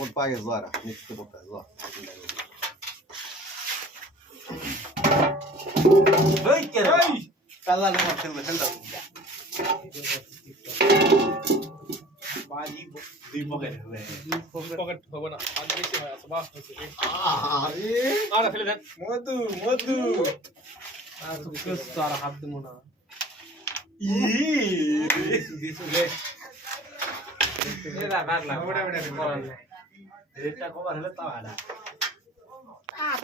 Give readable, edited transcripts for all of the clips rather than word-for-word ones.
Pode pagar agora, nisso que eu vou fazer, ó. Oi, cara. Oi. Cala a boca, খেলতে বাজি দুই pocket হবে pocket হবে না আর বেশি হয় আছে বাস হচ্ছে আরে আর ফেলে দেন মধু মধু আর তো কেস তো আর হাত দেবো না ই দিলে এটা কাটলাম ওটা করার নাই রেটটা কভার হলে তাও আড়া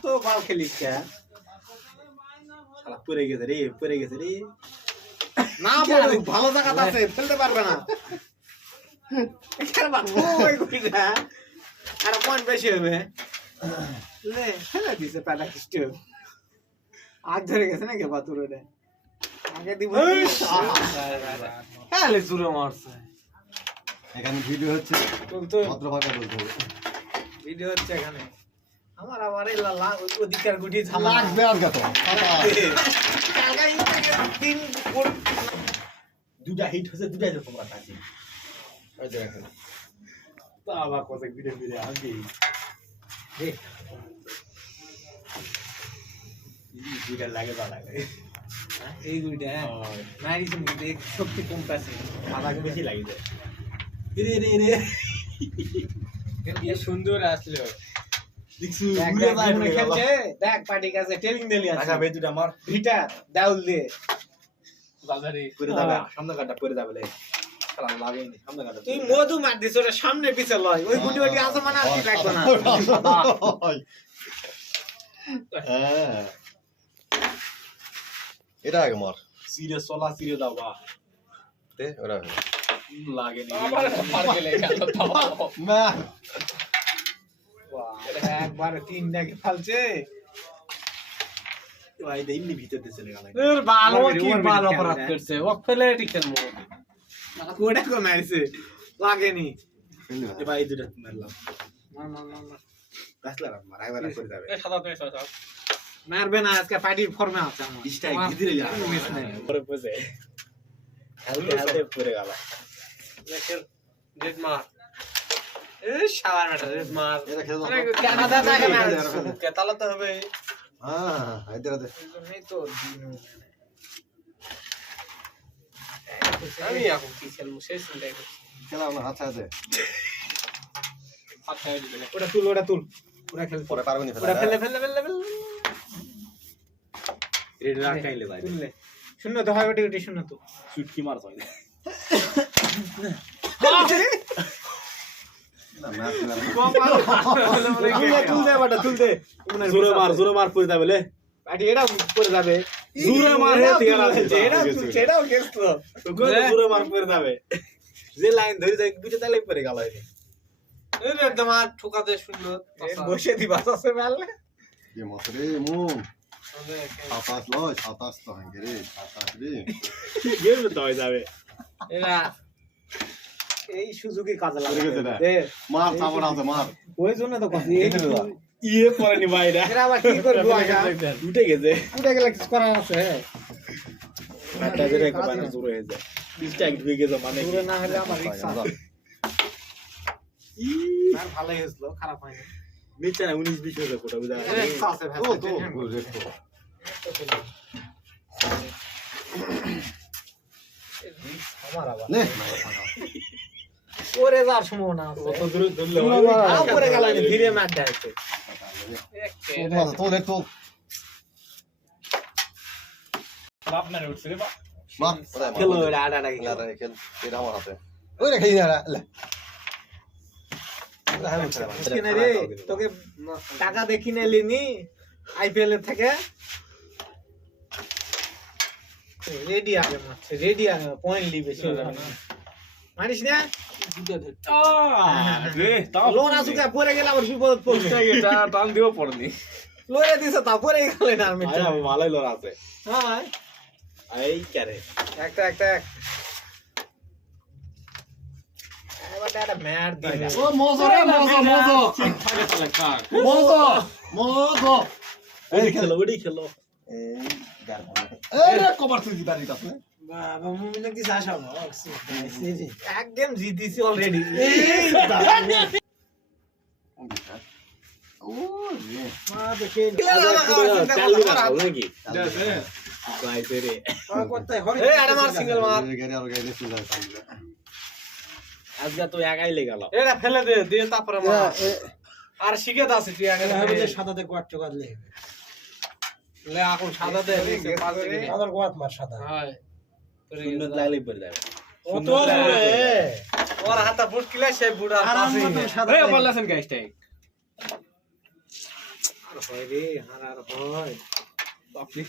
তো বাল খেলিস কে শালা পড়ে গেছে রে না বড় ভালো জায়গা আছে ফেলতে পারবে না এখানে বাবু ওই কইরা আর পয়েন্ট বেশি হবে লে ফেলে দিছে প্যাডা কিস্টো আগ ধরে গেছে না কে বাতুর রে আগে দিব হ্যালে জুরে মারছে এখানে ভিডিও হচ্ছে তো ভদ্র ভাষা বলতে হবে ভিডিও হচ্ছে এখানে আমার আবার এই লালা অধিকার গুটি ঝালা লাগবে আর কত কালকা ইনতে তিন দুটা হিট হচ্ছে দুটাই তো তোমরা কাছে ওই যে রাখেন তা আবার কত ভিডিও আগে দেখ দুটা লাগে বা লাগে এই গুইটা নাইরি তুমি দেখ শক্তি কম পাচ্ছে মাথাকে বেশি লাগে যায় রে কি সুন্দর আসলো দেখছু দেখ, ঘুরে দেখ, যায় ঘুরে গেল। খেলছে দেখ পার্টি কাছে টেলিং দেলি আছে টাকা বে দুটা মার ভিটা দাউল দে বাজারে করে যাবে সামনে কাটা করে যাবে লে খেলা লাগেনি সামনে কাটা তুই মধু মার দিছ ওটা সামনে পিছে লয় ওই গুটি ওটি আছে মানে আর কি লাগবে না হ্যাঁ এটা আগে মার সিরিয়াস চলা সিরিয়াস দাও তে ওরা লাগেনি আবার পার গেলে খেলো তো না একবার তিন নাকি ফালছে ভাই দেইনি ভিতর দিয়ে চলে গেল এর ভালো কি ওর ভালো ভিডিও অপরাধ খেলে। করছে ও ফেলে এটি খেলবো কোটা কো মারছে লাগেনি ফেললি এ ভাই দুটা মারলাম মার গাছলা মার একবার করে যাবে এ সাদা তুমি সাদা মারবে না আজকে পার্টির ফর্মে আছে আমার স্ট্রাইক দিলে যা কোনো মিস নাই পরে পড়ে হালকা হালকা পড়ে গেল দেখের ডেড মার এ শালার বেটা ডেড মার এটা খেলে দাও কানাডা জায়গা না কেতালাতে হবে হ্যাঁ হায়দ্রা দে এই তো আমি এখন কি খেলবো শেষ চিন্তাই করছি খেলা না হাত আছে হাত খাই দিবে না ওটা তুল ওটা খেল পরে পারবে না ওটা ফেলা ফেলে রেড রাখ খাইলে ভাই তুললে শূন্য তো হয় ওটি ওটি শূন্য তো চুটকি মার হয় না ম্যাচ তুলতে জোরে মার করে যাবে লে পার্টি এটা করে যাবে জোরে মার হে তিয়ার আছে এটা তুলছে এটাও গেছলো জোরে মার করে যাবে যে লাইন ধরে যায় দুটো তালে পড়ে গেল এ একদম আর ঠোকাতে সুন্দর বসে দিবা আছে মেলে যে মসরে মু 27 লয় 27 তো হ্যাঁ রে 27 রে গেম তো হয়ে যাবে এরা এই সুযোগে কাজে করে গেছে না। লাগে মার চাপড় আছে মার ওই জন্য তো কথা কেটে দেবা। ইয়ে পরে নি ভাইরা এরা আবার কি করবো আগা উঠে গেছে উঠে গেলে কিছু করার আছে একটা জেরে কবানো জোরে হয়ে যায় ডিস্ট্রাক্ট হয়ে গেছে মানে দূরে না হলে আমার রিস্ক আছে আর ভালোই হয়েছিল খারাপ হয়নি নিচে না 19 20 হয়ে যায় কোটা বুঝা রিস্ক আছে ভাই তো আমার আবার নে পরে যাওয়ার সম্ভাবনা আছে কত দূরে ধরলে আর পরে গেল ধীরে মার দেয় তো দে তো বাপ মেরে উঠছে রে বাপ মার খেলো আড়া আড়া না রে খেল এটা আমার হাতে ওই রে খেলি না লে কিনে রে তোকে টাকা দেখি না লিনি আইপিএল এর থেকে রেডি আগে মারছে রেডি আগে পয়েন্ট লিবে মারিস না রে তাও লোন আসুকে পরে গেলে আবার বিপদ পড়ছে এটা টান দিও পড়নি লয়ে দিছে তা পরে গেলে না আমি আয় ভালোই লড় আছে হ্যাঁ এই কারে একটা এবার একটা ম্যাট দিলে ও মজা রে মজা এই খেলো ওডি খেলো এই গার এই রে কভার তুই দিবা দিতাস না বাবা মুমিনে কি আশা এক গেম জিতিছি অলরেডি ও রে মা দেখেন চালু রাখো নাকি যাচ্ছে গাইছে রে কোথায় হরে এই আরে মার সিঙ্গেল মার গাড়ি আর গাড়ি চলে যায় সামনে আজকে তো একাই লেগে গেল এটা ফেলে দে দিয়ে তারপরে মার আর শিখে দাসি তুই আগে সাদাতে কোয়াট চোকাত লে লে এখন সাদা দে পাঁচ দিকে সাদার কোয়াত মার সাদা হয় সুন্দর লাগলে পড়ে যাবে কত জোরে ওর হাতে বুট কিলে সেই বুট আর পাশে এই বললাছেন গাইস টাই আর হয় রে আর হয় বাপরে